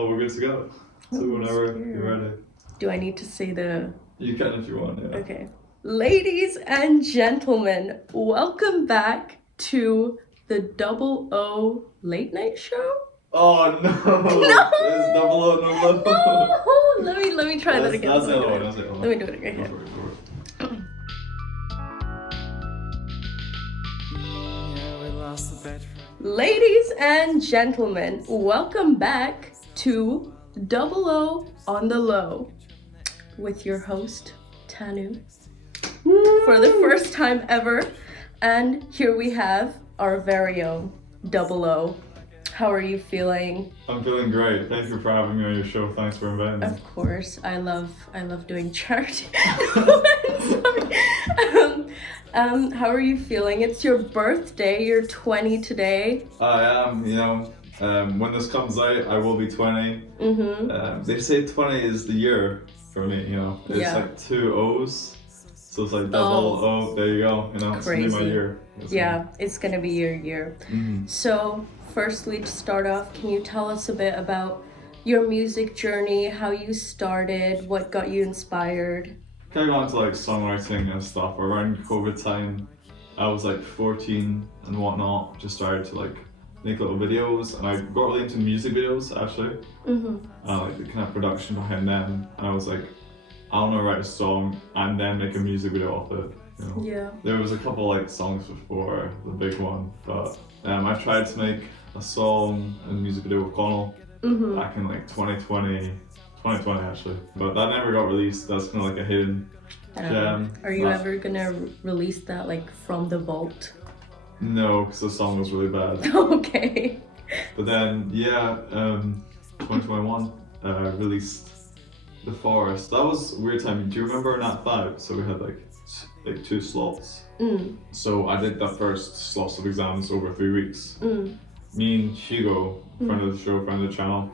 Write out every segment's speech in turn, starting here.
So we're good to go. So whenever you're ready. Do I need to say the... You can if you want, yeah. Okay. Ladies and gentlemen, welcome back to the DoubleO late night show. Oh no! No! It's double O, no. No! Let me try that again. That's the other one. That's the other one. Let me do it again. Go for it. Yeah, we lost the bet. Ladies and gentlemen, welcome back to DoubleO on the Low with your host, Tanu, for the first time ever. And here we have our very own DoubleO. How are you feeling? I'm feeling great. Thank you for having me on your show. Thanks for inviting me. Of course, I love doing charity. Sorry. How are you feeling? It's your birthday. You're 20 today. I am, when this comes out, I will be 20. Mm-hmm. They say 20 is the year for me, It's Yeah. like 2 O's. So it's like double O, there you go, It's gonna be my Crazy. year. It's gonna be your year. Mm-hmm. So, firstly, to start off, can you tell us a bit about your music journey, how you started, what got you inspired? Kind of got into like songwriting and stuff around COVID time. I was like 14 and whatnot, just started to like make little videos, and I got really into music videos actually. Mm-hmm. Like the kind of production behind them, and I was like, I want to write a song and then make a music video off it. Yeah. There was a couple like songs before the big one, but I tried to make a song and music video with Connell Mm-hmm. back in like 2020 actually, but that never got released. That's kind of like a hidden gem. Are you ever gonna release that like from the vault? No, because the song was really bad. Okay. But then 2021 released The Forest. That was a weird time. Do you remember Nat 5? So we had like 2 slots. Mm. So I did the first slots of exams over 3 weeks. Mm. Me and Hugo, friend of the show, friend of the channel,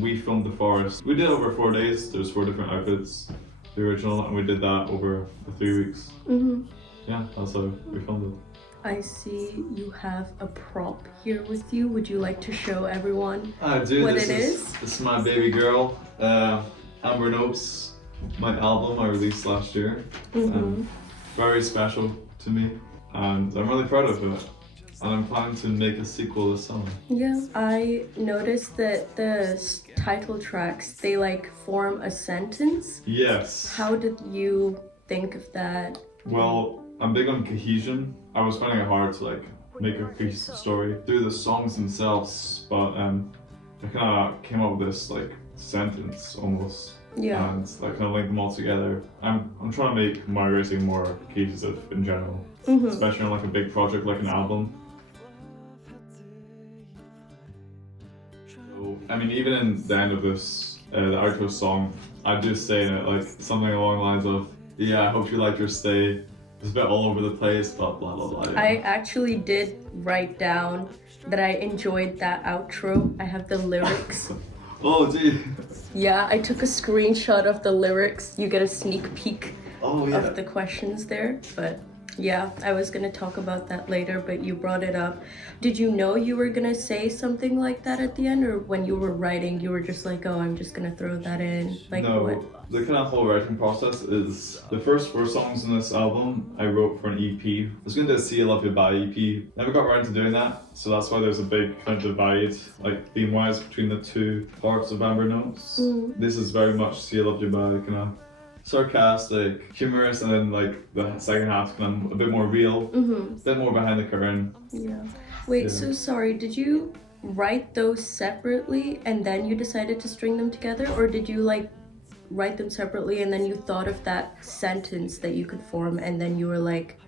we filmed The Forest. We did it over 4 days. There's 4 different outfits, the original, and we did that over the 3 weeks. Mm-hmm. Yeah, that's how we filmed it. I see you have a prop here with you. Would you like to show everyone I do. what This it is? This is my baby girl, Amber Notes, my album I released last year. Mm-hmm. Very special to me, and I'm really proud of it. And I'm planning to make a sequel this summer. Yeah, I noticed that the title tracks, they like form a sentence. Yes. How did you think of that? Well, I'm big on cohesion. I was finding it hard to like make a cohesive story through the songs themselves, but I kind of came up with this like sentence almost. Yeah. And like kind of link them all together. I'm trying to make my writing more cohesive in general, Mm-hmm. especially on like a big project like an album. So, I mean, even in the end of this, the outro song, I do say in it like something along the lines of, "Yeah, I hope you like your stay. It's a bit all over the place, but blah blah blah." I actually did write down that I enjoyed that outro. I have the lyrics. Oh, gee. Yeah, I took a screenshot of the lyrics. You get a sneak peek Oh yeah. of the questions there. But yeah, I was gonna talk about that later, but you brought it up. Did you know you were gonna say something like that at the end, or when you were writing, you were just like, oh, I'm just gonna throw that in? Like No, what? the kind of whole writing process is the first 4 songs in this album I wrote for an EP. I was going to do a See You Love You Bye EP. Never got around to doing that, so that's why there's a big kind of divide, like theme-wise, between the 2 parts of Amber Notes. Mm. This is very much See You Love You Bye, kind of sarcastic, humorous, and then like the second half kind of a bit more real, Mm-hmm. a bit more behind the curtain. Yeah. Wait, Yeah. so sorry, did you write those separately and then you decided to string them together, or did you like write them separately and then you thought of that sentence that you could form and then you were like...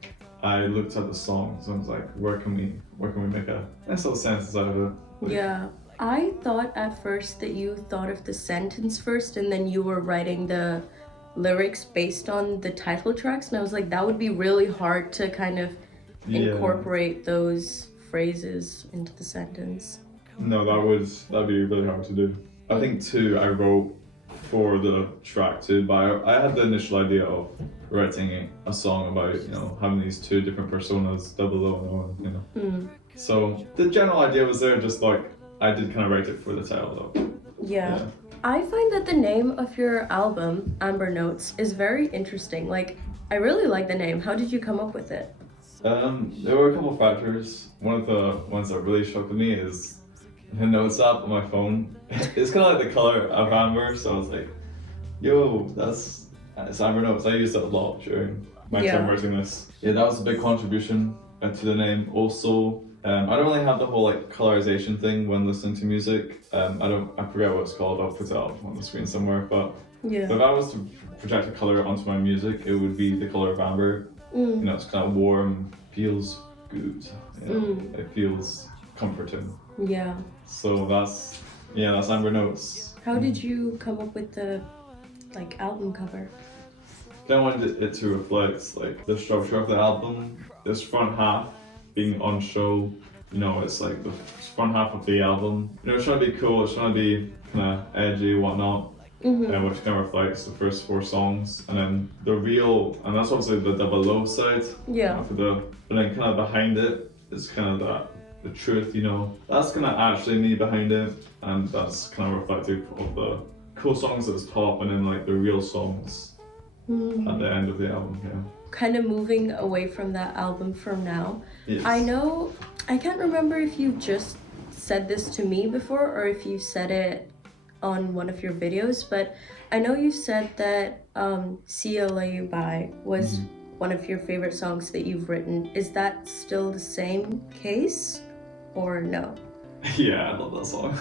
I looked at the songs and was like, where can we make a nice little sentence out of it? Like, Yeah. I thought at first that you thought of the sentence first and then you were writing the lyrics based on the title tracks, and I was like, that would be really hard to kind of Yeah. incorporate those phrases into the sentence. No, that'd be really hard to do. I think too, I wrote for the track too, but I had the initial idea of writing a song about, having these 2 different personas, DoubleO and Mm. So the general idea was there, just like I did kind of write it for the title though. Yeah. I find that the name of your album, Amber Notes, is very interesting. Like, I really like the name. How did you come up with it? There were a couple of factors. One of the ones that really shocked me is the notes app on my phone. It's kind of like the color of amber, so I was like, yo, it's amber notes. I used it a lot during my time writing this. Yeah, that was a big contribution to the name. Also, I don't really have the whole like colorization thing when listening to music. I forget what it's called. I'll put it up on the screen somewhere. But if I was to project a color onto my music, it would be the color of amber. You know, it's kind of warm, feels good. You know, it feels comforting. Yeah. So that's Amber Notes. How did you come up with the like album cover? Then I wanted it to reflect like the structure of the album. This front half being on show, you know, it's like the front half of the album. You know, it's trying to be cool, it's trying to be kind of edgy, whatnot. Which kind of reflects the first 4 songs, and then the real, and that's obviously the DoubleO side. Yeah. But then kind of behind it is kind of the truth, you know. That's kind of actually me behind it, and that's kind of reflective of the cool songs that's top, and then like the real songs at the end of the album. Yeah. Kind of moving away from that album for now. Yes. I can't remember if you just said this to me before or if you said it on one of your videos, but I know you said that See Ya Lay You Bye was one of your favorite songs that you've written. Is that still the same case or no? Yeah, I love that song.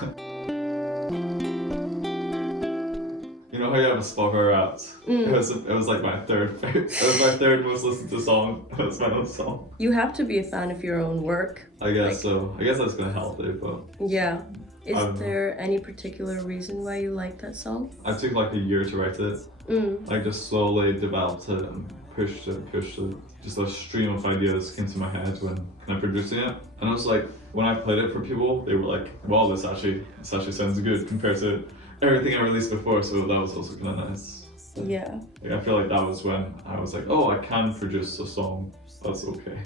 You know how you have a Spotify Wrapped? It was like my third favorite. It was my third most listened to song. It was my own song. You have to be a fan of your own work. I guess so. I guess that's gonna help it, but yeah. Is there any particular reason why you like that song? I took like a year to write it. I just slowly developed it and pushed it. Just a stream of ideas came to my head when I producing it. And I was like, when I played it for people, they were like, wow, this actually sounds good compared to everything I released before. So that was also kind of nice. Yeah. Like, I feel like that was when I was like, oh, I can produce a song. That's okay.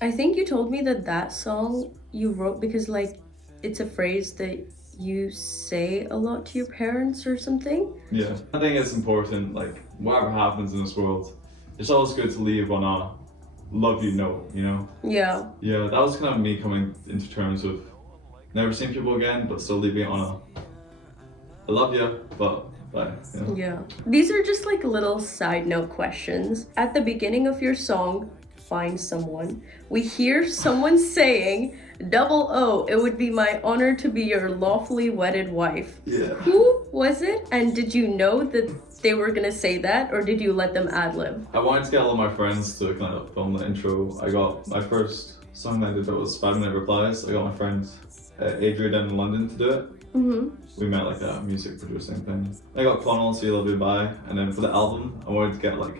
I think you told me that song you wrote because like, it's a phrase that you say a lot to your parents or something. Yeah, I think it's important, like whatever happens in this world, it's always good to leave on a love you note, you know? Yeah. Yeah, that was kind of me coming into terms with never seeing people again, but still leaving it on a I love you, but bye. You know? Yeah. These are just like little side note questions. At the beginning of your song, Find Someone, we hear someone saying, DoubleO, it would be my honor to be your lawfully wedded wife. Yeah. Who was it? And did you know that they were gonna say that, or did you let them ad-lib? I wanted to get all of my friends to kind of film the intro. I got my first song I did that was 5 Minute Replies. I got my friend Adria down in London to do it. We met like a music producing thing. I got Connell, See You Love You Bye, and then for the album, I wanted to get like,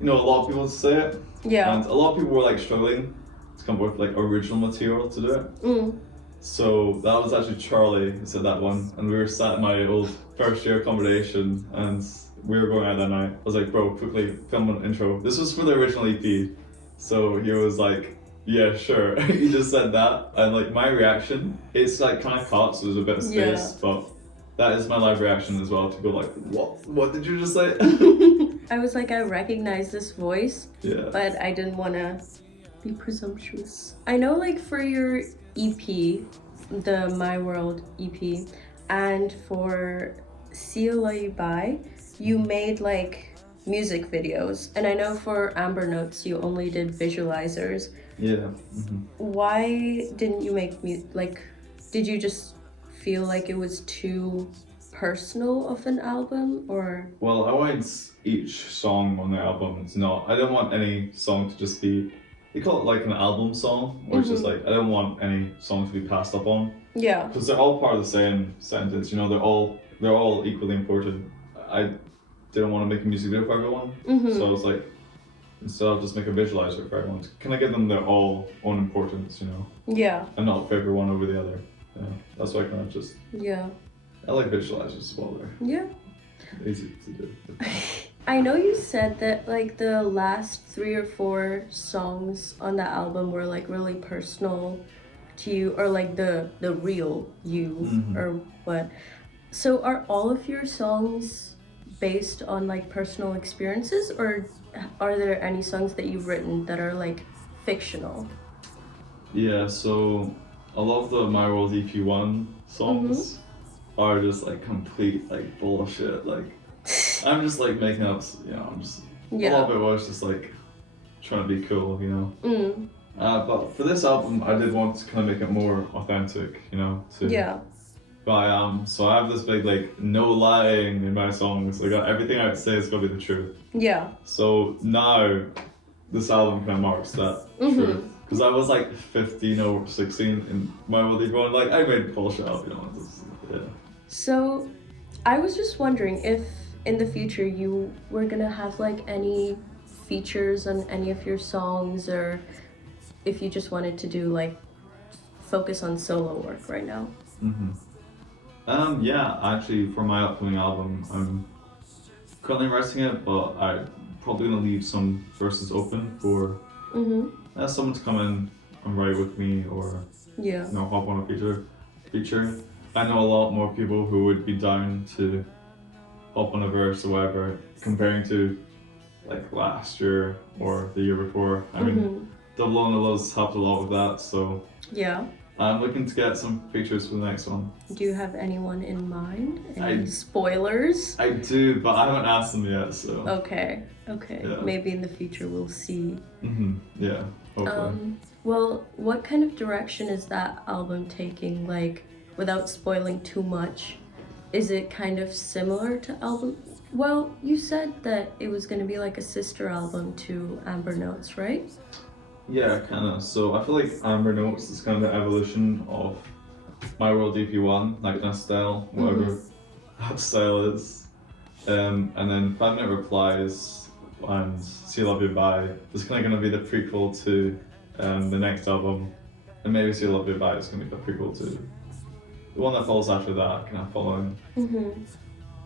you know, a lot of people to say it. Yeah. And a lot of people were like struggling to come up with like original material to do it. So that was actually Charlie who said that one, and we were sat in my old first year accommodation and we were going out that night. I was like, bro, quickly film an intro. This was for the original EP. So he was like, yeah, sure. He just said that, and like my reaction, it's like kind of cut, so there's a bit of space, but that is my live reaction as well, to go like, what did you just say? I was like, I recognize this voice, but I didn't want to be presumptuous. I know like for your EP, the My World EP, and for See Ya Lay You Bye, you made like music videos, and I know for Amber Notes you only did visualizers. Yeah. Why didn't you make like, did you just feel like it was too personal of an album, or? Well, I want each song on the album to not, I don't want any song to just be, they call it like an album song, or it's just like, I don't want any song to be passed up on. Yeah. Because they're all part of the same sentence, you know, they're all equally important. I didn't want to make a music video for everyone, so I was like, instead I'll just make a visualizer for everyone. Can I give them their all own importance, you know? Yeah. And not favor one over the other. Yeah. That's why I kind of just. Yeah. I like visualizers as well. They're easy to do. I know you said that like the last 3 or 4 songs on that album were like really personal to you, or like the real you, or what. So are all of your songs based on like personal experiences, or are there any songs that you've written that are like fictional? Yeah, so a lot of the My World EP1 songs are just like complete like bullshit. Like I'm just like making up, I'm just a lot of it was just like trying to be cool, But for this album, I did want to kind of make it more authentic, to who I am. So I have this big like no lying in my songs. Like everything I say is gonna be the truth. Yeah. So now this album kind of marks that truth. Because I was like 15 or 16 in my world EP1, like I made bullshit up, yeah. So I was just wondering if in the future you were gonna have like any features on any of your songs, or if you just wanted to do like focus on solo work right now. Yeah, actually for my upcoming album, I'm currently writing it, but I'm probably gonna leave some verses open for someone to come in and write with me, or hop on a feature. I know a lot more people who would be down to hop on a verse or whatever, comparing to like last year or the year before. I mean, Double on the Lows helped a lot with that, so I'm looking to get some features for the next one. Do you have anyone in mind? Any spoilers? I do, but I haven't asked them yet, so. Okay. Yeah. Maybe in the future we'll see. Yeah, hopefully. Well, what kind of direction is that album taking? Like, without spoiling too much, is it kind of similar to album? Well, you said that it was going to be like a sister album to Amber Notes, right? Yeah, kind of. So I feel like Amber Notes is kind of the evolution of My World EP1, like that style, whatever that style is. And then 5 Minute Replies and See Love You Bye is kind of going to be the prequel to the next album. And maybe See Love You Bye is going to be the prequel to the one that follows after that, kind of following.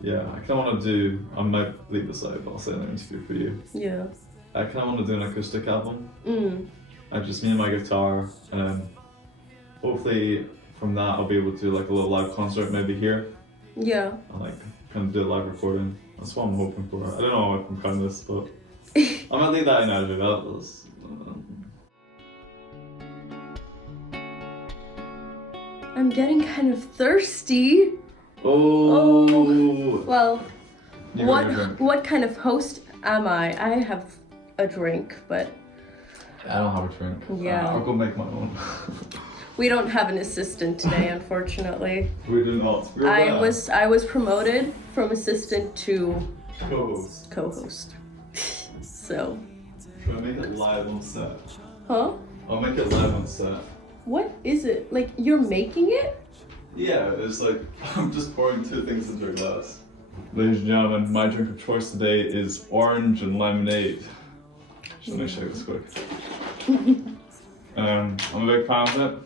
Yeah, I kind of want to do, I might leave this out, but I'll say in an interview for you. Yeah. I kind of want to do an acoustic album. Just me and my guitar, and hopefully from that I'll be able to do like a little live concert maybe here. Yeah. And like kind of do a live recording. That's what I'm hoping for. I don't know if I'm kind of this, but I might leave that in Azure. That was. I'm getting kind of thirsty. Oh. Well, what kind of host am I? I have a drink, but I don't have a drink. Yeah. I'll go make my own. We don't have an assistant today, unfortunately. We do not. I was promoted from assistant to co-host. So. Should I make it live on set? Huh? I'll make it live on set. What is it? Like you're making it? Yeah, it's like I'm just pouring 2 things into a glass. Ladies and gentlemen, my drink of choice today is orange and lemonade. Just let me shake this quick. I'm a big fan of it.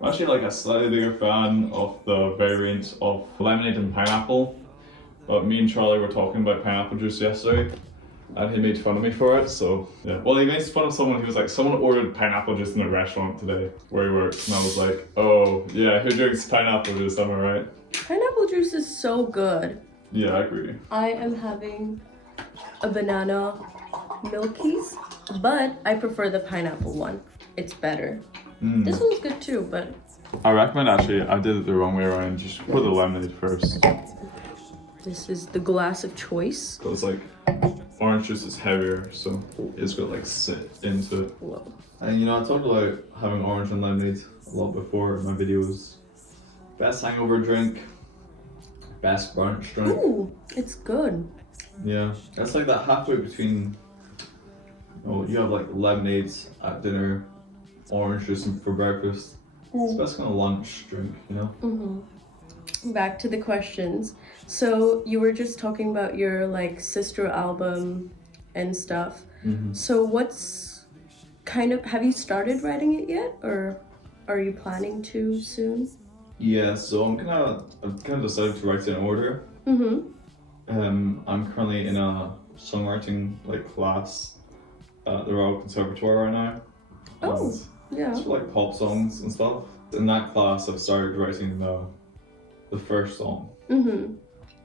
I'm actually like a slightly bigger fan of the variant of lemonade and pineapple. But me and Charlie were talking about pineapple juice yesterday, and he made fun of me for it, so yeah. Well, he made fun of someone, he was like, someone ordered pineapple juice in a restaurant today where he works, and I was like, oh yeah, who drinks pineapple juice, am I right? Pineapple juice is so good. Yeah, I agree. I am having a banana Milkies, but I prefer the pineapple one. It's better. This one's good too, but I recommend, actually, I did it the wrong way around. You should put the lemonade first. This is the glass of choice. So it's like, orange juice is heavier, so it's got like sit into it. Whoa. And I talked about having orange and lemonade a lot before in my videos. Best hangover drink, best brunch drink. Ooh, it's good. Yeah, it's like that halfway between, you have like lemonades at dinner, orange juice for breakfast. It's the best kind of lunch drink, Back to the questions. So you were just talking about your like sister album and stuff. So what's have you started writing it yet, or are you planning to soon? Yeah, so I've kind of decided to write it in order. I'm currently in a songwriting class at the Royal Conservatoire right now. Oh, yeah. It's for pop songs and stuff. In that class, I've started writing the first song. Mm-hmm.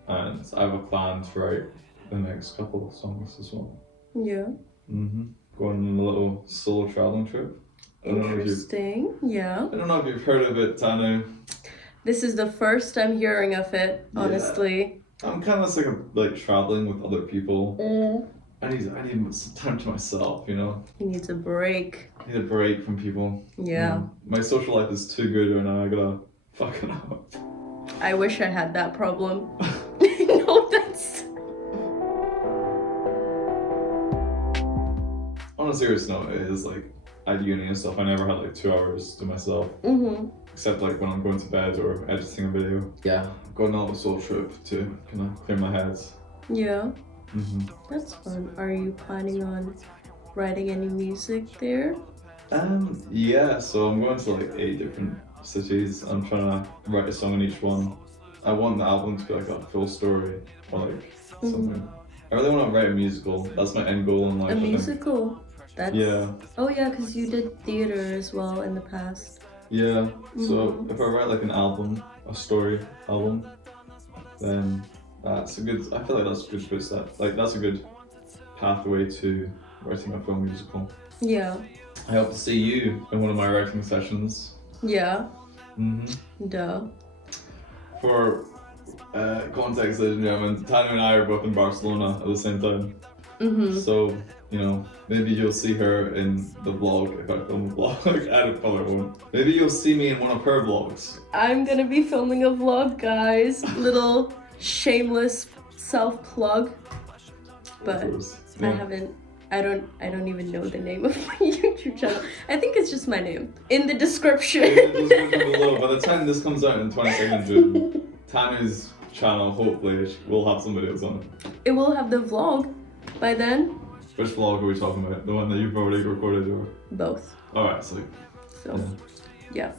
And I have a plan to write the next couple of songs as well. Yeah. Going on a little solo traveling trip. Interesting. Yeah. I don't know if you've heard of it, Tanu. This is the first I'm hearing of it, honestly. Yeah. I'm kind of sick of like traveling with other people. I need some time to myself, you know? He needs a break. I need a break from people. Yeah. My social life is too good right now. I gotta fuck it up. I wish I had that problem. No, that's... On a serious note, it is like at uni and stuff, I never had like 2 hours to myself. Except like when I'm going to bed or editing a video. Yeah. Going on a solo trip to kind of clear my head. Yeah. That's fun. Are you planning on writing any music there? Yeah, so I'm going to like 8 different cities. I'm trying to write a song in each one. I want the album to be like a full story or like something. I really want to write a musical. That's my end goal in life. A musical? That's... Yeah. Oh yeah, because you did theater as well in the past. Yeah, so if I write like an album, a story album, then that's a good, I feel like that's a good step. Like that's a good pathway to writing a film musical. Yeah. I hope to see you in one of my writing sessions. Yeah. Duh. For context, ladies and gentlemen, Tanu and I are both in Barcelona at the same time. So, you know, maybe you'll see her in the vlog if I film a vlog. I probably won't. Maybe you'll see me in one of her vlogs. I'm gonna be filming a vlog, guys. Little shameless self-plug. But yeah. I don't even know the name of my YouTube channel. I think it's just my name. In the description. In the description below. By the time this comes out in 22nd, Tanu's channel, hopefully, will have some videos on it. It will have the vlog by then. Which vlog are we talking about? The one that you've already recorded or? Both. Alright, so yeah.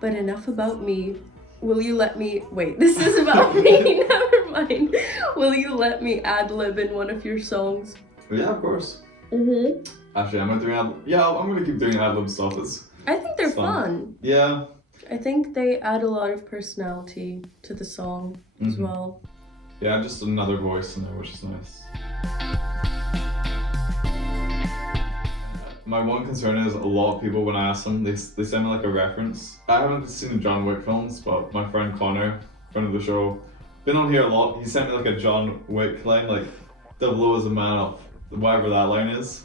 But enough about me. Will you let me... Wait, this is about me. Never mind. Will you let me ad-lib in one of your songs? Yeah, of course. Actually, I'm gonna keep doing ad-lib stuff. I think they're fun. Yeah. I think they add a lot of personality to the song as well. Yeah, just another voice in there, which is nice. My one concern is a lot of people, when I ask them, they send me like a reference. I haven't seen the John Wick films, but my friend Connor, friend of the show, been on here a lot. He sent me like a John Wick line, like DoubleO is a man of whatever that line is.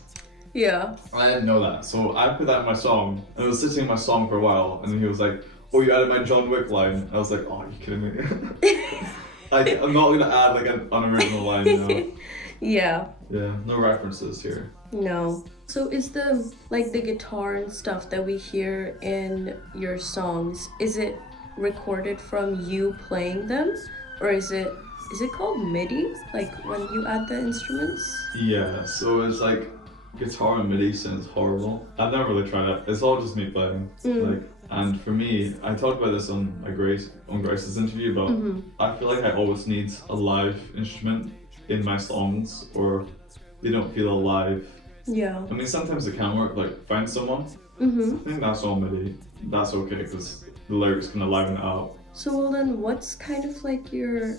Yeah. I didn't know that, so I put that in my song, and it was sitting in my song for a while, and then he was like, "Oh, you added my John Wick line." I was like, "Oh, are you kidding me?" I'm not gonna add like an unoriginal line, you know? Yeah, no references here. No. So is the guitar and stuff that we hear in your songs, is it recorded from you playing them? Or is it called MIDI? Like when you add the instruments? Yeah, so it's like guitar and MIDI sounds horrible. I've never really tried it. It's all just me playing. And for me, I talked about this on Grace's interview, but I feel like I always need a live instrument in my songs, or they don't feel alive. Yeah. I mean, sometimes it can work, like find someone. I think that's all MIDI. That's okay, because the lyrics can liven it up. So well then, what's kind of like your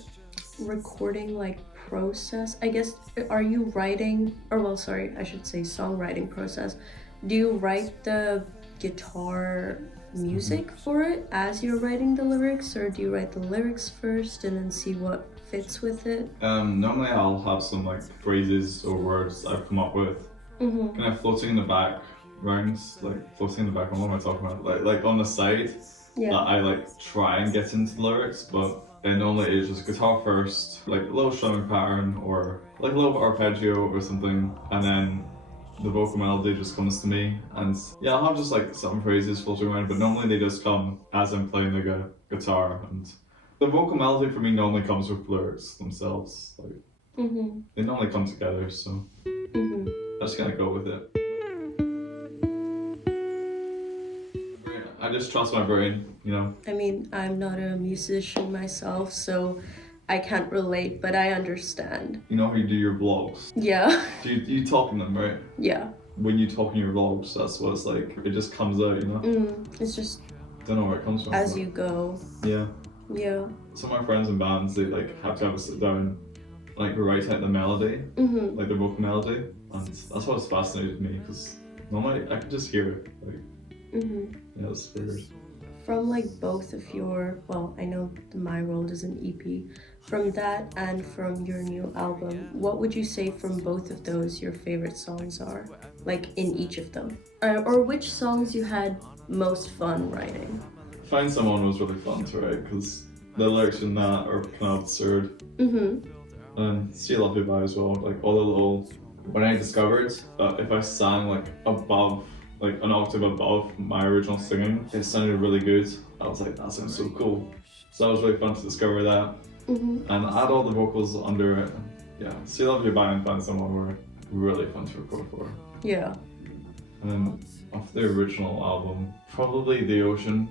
recording like process? I guess, are you writing, or well, sorry, I should say songwriting process. Do you write the guitar music for it as you're writing the lyrics, or do you write the lyrics first and then see what fits with it? Normally I'll have some like phrases or words I've come up with kind of floating in the background, like floating in the background. What am I talking about? Like on the side. Yeah. I like try and get into the lyrics, but then normally it's just guitar first, like a little strumming pattern or like a little arpeggio or something, and then the vocal melody just comes to me. And yeah, I'll have just like some phrases floating around, but normally they just come as I'm playing the guitar. And the vocal melody for me normally comes with lyrics themselves. Like they normally come together, so I just kind of go with it. I just trust my brain, you know? I mean, I'm not a musician myself, so I can't relate, but I understand. You know how you do your vlogs? Yeah. You talk in them, right? Yeah. When you talk in your vlogs, that's what it's like. It just comes out, you know? It's just... Don't know where it comes from. As you go. Yeah. Yeah. Some of my friends in bands, they like have to have a sit down, like write out the melody, Mm-hmm. like the vocal melody, and that's what's fascinated me because normally I can just hear it. Like, Mm-hmm. yeah, it's weird. From like both of your, well, I know My World is an EP. From that and from your new album, what would you say from both of those your favorite songs are? Like in each of them, or which songs you had most fun writing? Find Someone was really fun to write because the lyrics in that are kind of absurd. Mm-hmm. And Still Love You By as well, like all the little. When I discovered that if I sang like above, like an octave above my original singing, it sounded really good. I was like, that sounds so cool. So that was really fun to discover that. Mm-hmm. And add all the vocals under it. Yeah, Still Love You By and Find Someone were really fun to record for. Yeah. And then off the original album, probably The Ocean.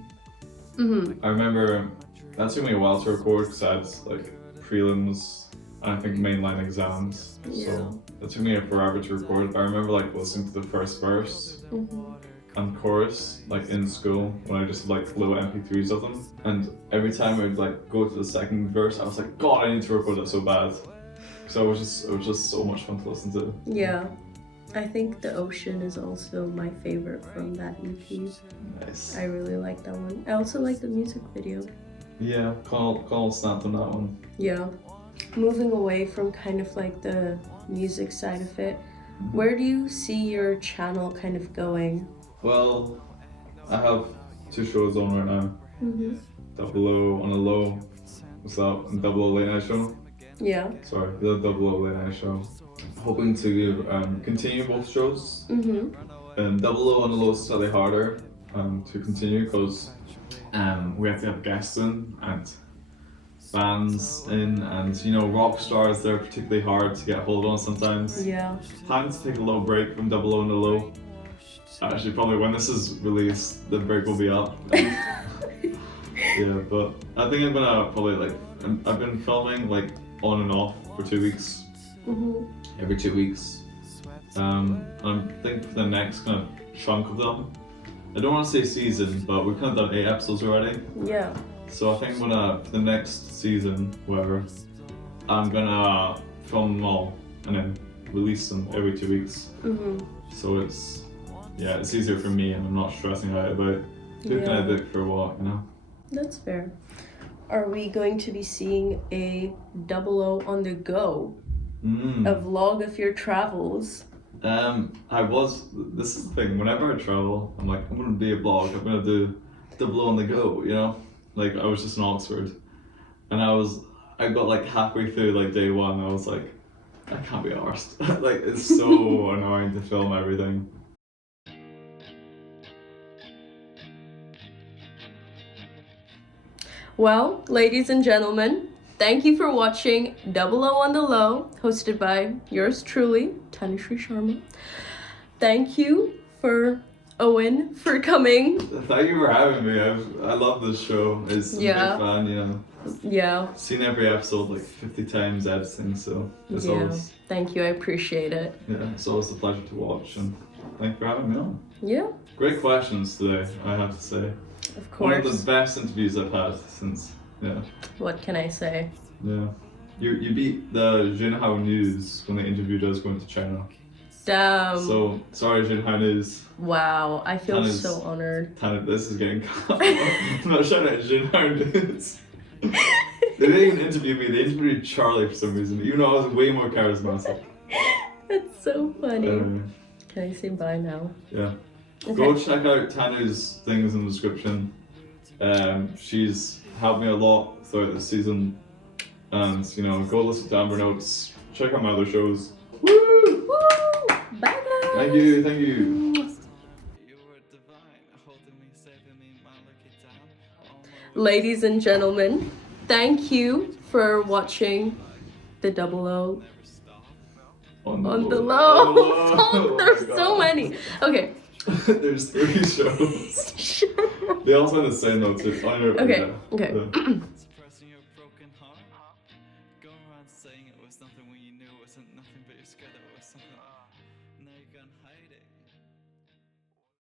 Mm-hmm. I remember that took me a while to record because I had like prelims and I think mainline exams. Yeah. So it took me forever to record. But I remember like listening to the first verse Mm-hmm. and chorus like in school when I just had like little MP3s of them. And every time I'd like go to the second verse, I was like, God, I need to record that so bad. So it was just so much fun to listen to. Yeah. I think The Ocean is also my favorite from that EP. Nice. I really like that one. I also like the music video. Yeah, Connell snapped on that one. Yeah. Moving away from kind of like the music side of it, where do you see your channel kind of going? Well, I have 2 shows on right now. Mm-hmm. DoubleO on a low. What's that? And DoubleO late night show. Yeah. Sorry, the DoubleO late night show. Hoping to continue both shows. Mm-hmm. And DoubleO on the low is slightly harder to continue because we have to have guests in and bands in, and you know, rock stars, they're particularly hard to get hold on sometimes. Yeah. Time to take a little break from DoubleO on the low. Actually, probably when this is released, the break will be up. Yeah, but I think I'm gonna probably like, I've been filming like on and off for 2 weeks, every 2 weeks. I think for the next kind of chunk of them, I don't want to say season, but we've kind of done 8 episodes already. Yeah. So I think I'm gonna, for the next season, whatever, I'm gonna film them all and then release them every 2 weeks. So it's easier for me and I'm not stressing out about who can I book for what, you know? That's fair. Are we going to be seeing a DoubleO on the go? A vlog of your travels? This is the thing, whenever I travel, I'm like, I'm gonna be a vlog, I'm gonna do DoubleO on the go, you know? Like, I was just in Oxford, and I got like halfway through like day 1, I was like, I can't be arsed. Like, it's so annoying to film everything. Well, ladies and gentlemen, thank you for watching DoubleO on the Low, hosted by yours truly, Tanu Sharma. Thank you for Owen for coming. Thank you for having me. I love this show. I'm a big fan, you know. Yeah. Seen every episode like 50 times editing, so it's always, thank you, I appreciate it. yeah, it's always a pleasure to watch, and thanks for having me on. Yeah. Great questions today, I have to say. Of course. One of the best interviews I've had since, yeah. What can I say? Yeah. You beat the Jinhao News when they interviewed us going to China. Damn. So, sorry Jinhao News. Wow, I feel so honored. This is getting cut. I'm not shouting at Jinhao News. They didn't even interview me, they interviewed Charlie for some reason, even though I was way more charismatic. That's so funny. Can I say bye now? Yeah. Okay. Go check out Tanu's things in the description. She's helped me a lot throughout this season. And, you know, go listen to Amber Notes, check out my other shows. Woo! Woo! Bye guys! Thank you. Ladies and gentlemen, thank you for watching the DoubleO on the low. Oh, there's so many. Okay. There's 3 shows. They all sound the same though too. Okay. Yeah.